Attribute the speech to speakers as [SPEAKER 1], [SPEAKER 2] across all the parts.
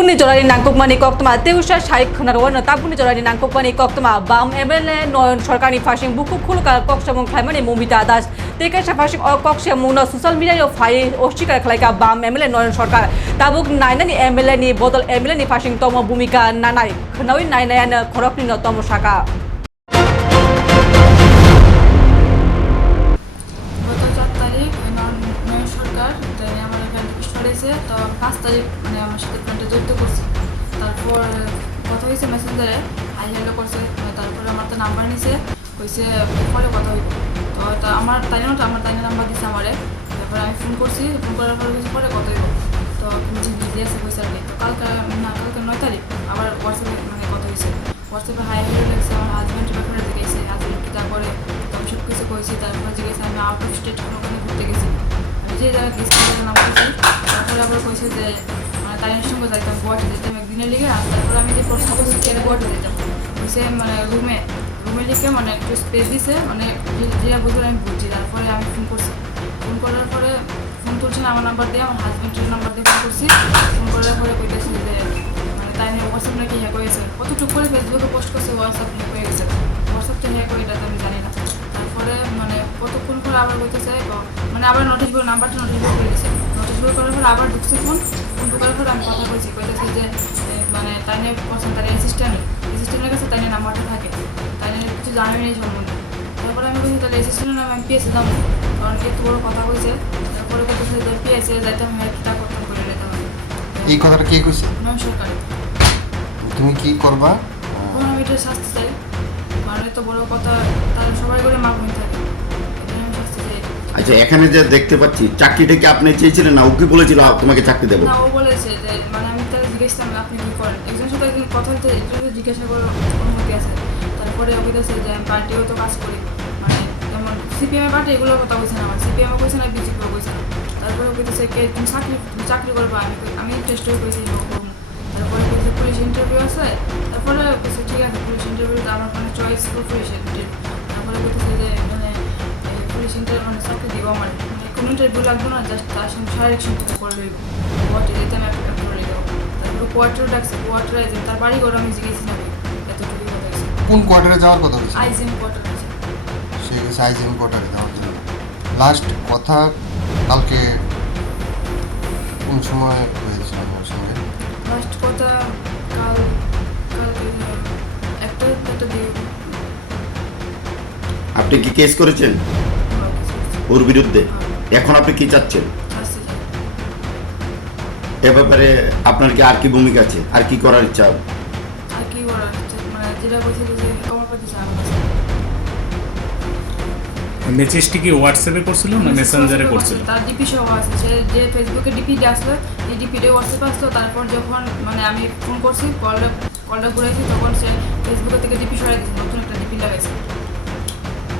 [SPEAKER 1] jorani nangkukmani koktma খনার ওয়ান khonarwan tabuni jorani nangkukmani কক্তমা bam এমএলএ নয়ন সরকারি ফাশিং বুকু খুলকা কক্সমং খাইমানি মমিতা দাস তেকে সাফাশিং অ কক্সে মুন সোশ্যাল মিডিয়া ফাই অস্বীকার খেলাইকা বাম এমএলএ নয়ন সরকার তাবুক নাইনানি এমএলএ নি বদল এমএলএ নি ফাশিং তম ভূমিকা নানাই খনাউই নাইনায়ান খরকনি নতম শাখা
[SPEAKER 2] তো পাঁচ তারিখ মানে আমার সাথে ফোনটা জড়িত করছে। তারপর, কথা হয়েছে মেসেঞ্জারে হাই হ্যালো করছে তারপরে আমার তো নাম্বার নিছে কইছে পরে কথা হইব। তো তা আমার তাই না আমার তাই নাম্বার দিছে আমারে। তারপরে আমি ফোন করছি ফোন করার পরে কইছে পরে কথা হইব। তো বিজি আছে আর কি। তো কালকে, না, কালকে নয় তারিখ, আবার হোয়াটসঅ্যাপে মানে কথা হয়েছে হোয়াটসঅ্যাপে হাই হ্যালো লেগেছে আমার হাজব্যান্ডের ব্যাপারে জিজ্ঞেসে হাজব্যান্ড কি তো সব কিছু কইছি, তারপরে জিজ্ঞেসে আমি আউট অফ স্টেট ওখানে ঘুরতে গেছি। যে জায়গায় গেছি নাম কইছি তারপরে আবার যে তাইনের সঙ্গে যাইতাম গুয়াহাটি যেতাম একদিনের লিগে, আর তারপরে আমি যে প্রশ্ন করছি কেন গুয়াহাটি যেতাম কইছে মানে রুমে রুমে লিখে মানে একটু স্পেস দিছে মানে আমি বুঝছি তারপরে আমি ফোন করছি। ফোন করার পরে ফোন তুলছে আমার নাম্বার দিয়ে, আমার হাজব্যান্ডের নাম্বার দিয়ে ফোন করছি। ফোন করার পরে কইতেছি যে মানে তাই নিয়ে হোয়াটসঅ্যাপ নাকি হ্যাক হয়েছে কতটুকু করে ফেসবুকে পোস্ট করছে হোয়াটসঅ্যাপ হয়ে গেছে। হোয়াটসঅ্যাপটা হয়ে এটা তো আমি জানি না। তারপরে মানে কতক্ষণ করে আবার বলতেছে মানে আবার নোটিশ বোর্ড নাম্বারটা নোটিশ বোর্ড করে দিছে। নোটিশ বোর্ড করার পর আবার ঢুকছে ফোন ফোন ঢুকার পর আমি কথা বলছি কইতেছে যে মানে তাই নিয়ে পছন্দ তার অ্যাসিস্ট্যান্ট অ্যাসিস্ট্যান্টের কাছে তাই নিয়ে নাম্বারটা থাকে। তাই নিয়ে কিছু জানাই নেই সম্বন্ধে। তারপরে আমি বলছি তাহলে অ্যাসিস্ট্যান্ট নামে আমি পিএসে যাব কারণ একটু বড় কথা হয়েছে তারপরে কইতেছে যে পিএসে যাইতাম হ্যাঁ কিতা করতাম করে যেতাম
[SPEAKER 3] এই কথাটা কে কইছে?
[SPEAKER 2] নয় সরকারি
[SPEAKER 3] তুমি কি করবা?
[SPEAKER 2] আমি এটা শাস্তি চাই। মানে তো বড় কথা তারা সবাই করে মা
[SPEAKER 4] আচ্ছা এখানে যে দেখতে পাচ্ছি, চাকরিটা কি আপনি চেয়েছিলেন না? ও কি বলেছিল তোমাকে চাকরি দেবো
[SPEAKER 2] না, ও বলেছে যে মানে আমি তাকে জিজ্ঞেসলাম আপনি কি করেন? একজন সাথে একদিন কথা এটা তো জিজ্ঞাসা করার অনুমতি আছে? তারপরে ও বলতেছে যে, আমি পার্টিও তো কাজ করি। মানে যেমন সিপিএম এর পার্টি এগুলোর কথা বলছে না আমার সিপিএম কইছে না বিজেপিও কইছে না। তারপরে ও বলতেছে, কে, তুমি চাকরি চাকরি করবে, আমি আমি টেস্ট করেছি তারপরে বলছে, পুলিশ ইন্টারভিউ আছে? তারপরে বলছে, ঠিক আছে, পুলিশ ইন্টারভিউতে আমার মানে চয়েস ফর ইন্টারভিউ মানে চাকরি দিব মানে কোনো ইন্টারভিউ লাগবে না জাস্ট তার সঙ্গে শারীরিক সম্পর্ক করে লইব। কোয়ার্টার যেতে আমি একটা করে লইব তারপরে কোয়ার্টার ডাকছে কোয়ার্টারে যে তার বাড়ি ঘর আমি জিজ্ঞেস না এতটুকু কথা হয়েছে।
[SPEAKER 3] কোন কোয়ার্টারে যাওয়ার কথা হয়েছে?
[SPEAKER 2] আইজিএম কোয়ার্টার আছে
[SPEAKER 3] সে গেছে আইজিএম কোয়ার্টারে যাওয়ার জন্য। লাস্ট কথা কালকে কোন সময় হয়েছিল আমার সঙ্গে?
[SPEAKER 2] লাস্ট কথা কাল কালকে একটা একটা দিয়ে
[SPEAKER 4] আপনি কি কেস করেছেন? ওর বিরুদ্ধে। এখন আপনি কি চাচ্ছেন? এ ব্যাপারে আপনার কি আর কি ভূমিকা আছে? আর কি করার ইচ্ছা?
[SPEAKER 2] মানে
[SPEAKER 5] মেসেজটি কি হোয়াটসঅ্যাপে করছিল না মেসেঞ্জারে করছিল
[SPEAKER 2] তার ডিপি সহ আছে। সে যে ফেসবুকে ডিপি আসলো এই ডিপিটা হোয়াটসঅ্যাপে আসলো তারপর যখন মানে আমি ফোন করছি কলটা কলটা ঘুরেছি তখন সে ফেসবুকে থেকে ডিপি সরাই দিয়েছে নতুন একটা ডিপি লাগাইছে।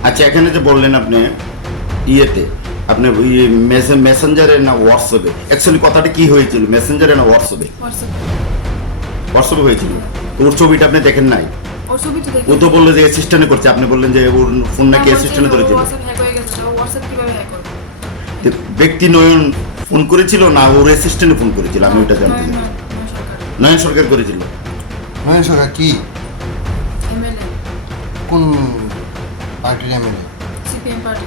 [SPEAKER 4] আচ্ছা এখানে যে বললেন আপনি ইয়েতে। আপনি মেসেঞ্জারে না হোয়াটসঅ্যাপে অ্যাকচুয়ালি কথাটা কি হয়েছিল? মেসেঞ্জারে না হোয়াটসঅ্যাপে
[SPEAKER 2] হোয়াটসঅ্যাপে
[SPEAKER 4] হয়েছিল। ওর ছবিটা আপনি দেখেন নাই? ও তো বলল যে অ্যাসিস্ট্যান্টে করছে। আপনি বললেন যে ওর ফোন নাকি অ্যাসিস্ট্যান্টে ধরেছিল।
[SPEAKER 2] হয়ে
[SPEAKER 4] ব্যক্তি নয়ন ফোন করেছিল না ওর অ্যাসিস্ট্যান্টে ফোন করেছিল? আমি ওটা জানতে চাই। নয়ন সরকার। করেছিল।
[SPEAKER 3] নয়ন সরকার কি? কোন পার্টির এমএলএ
[SPEAKER 2] সিপিএম পার্টি।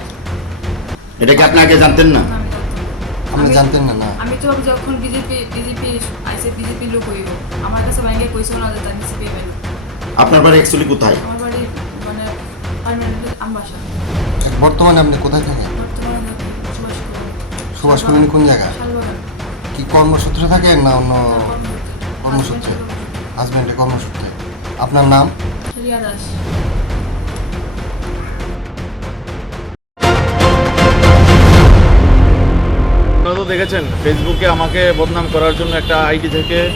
[SPEAKER 4] এটা কি আপনি আগে জানতেন না?
[SPEAKER 2] আমি
[SPEAKER 3] আপনি জানতেন না না।
[SPEAKER 2] আমি তো যখন বিজেপি বিজেপি আইসে বিজেপি লোক হইব আমার কাছে ব্যাংকে কইছো না যে তার সিপিএম এর
[SPEAKER 4] আপনার বাড়ি অ্যাকচুয়ালি কোথায়?
[SPEAKER 2] আমার বাড়ি মানে পার্মানেন্ট আমবাসা।
[SPEAKER 3] বর্তমানে আপনি কোথায় থাকেন?
[SPEAKER 2] বর্তমানে সুভাষ
[SPEAKER 3] কলোনি। কোন
[SPEAKER 2] জায়গা
[SPEAKER 3] কি কর্মসূত্রে থাকেন না অন্য
[SPEAKER 2] কর্মসূত্রে।
[SPEAKER 3] কর্মসূত্রে? হাজব্যান্ডের কর্মসূত্রে। আপনার নাম?
[SPEAKER 2] রিয়া দাস।
[SPEAKER 6] আপনারা তো দেখেছেন ফেসবুকে আমাকে বদনাম করার জন্য একটা আইডি থেকে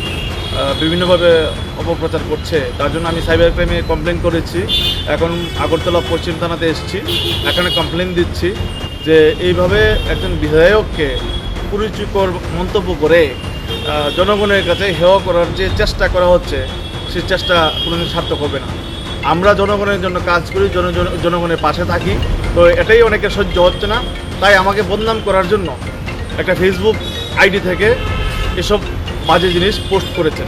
[SPEAKER 6] বিভিন্নভাবে অপপ্রচার করছে। তার জন্য আমি সাইবার ক্রাইমে কমপ্লেন করেছি। এখন আগরতলা পশ্চিম থানাতে এসেছি। এখানে কমপ্লেন দিচ্ছি যে এইভাবে একজন বিধায়ককে কুরুচিকর মন্তব্য করে জনগণের কাছে হেয় করার যে চেষ্টা করা হচ্ছে, সেই চেষ্টা কোনোদিন সার্থক হবে না। আমরা জনগণের জন্য কাজ করি, জন, জন- জনগণের পাশে থাকি। তো এটাই অনেকে সহ্য হচ্ছে না। তাই আমাকে বদনাম করার জন্য একটা ফেসবুক আইডি থেকে এসব বাজে জিনিস পোস্ট করেছেন।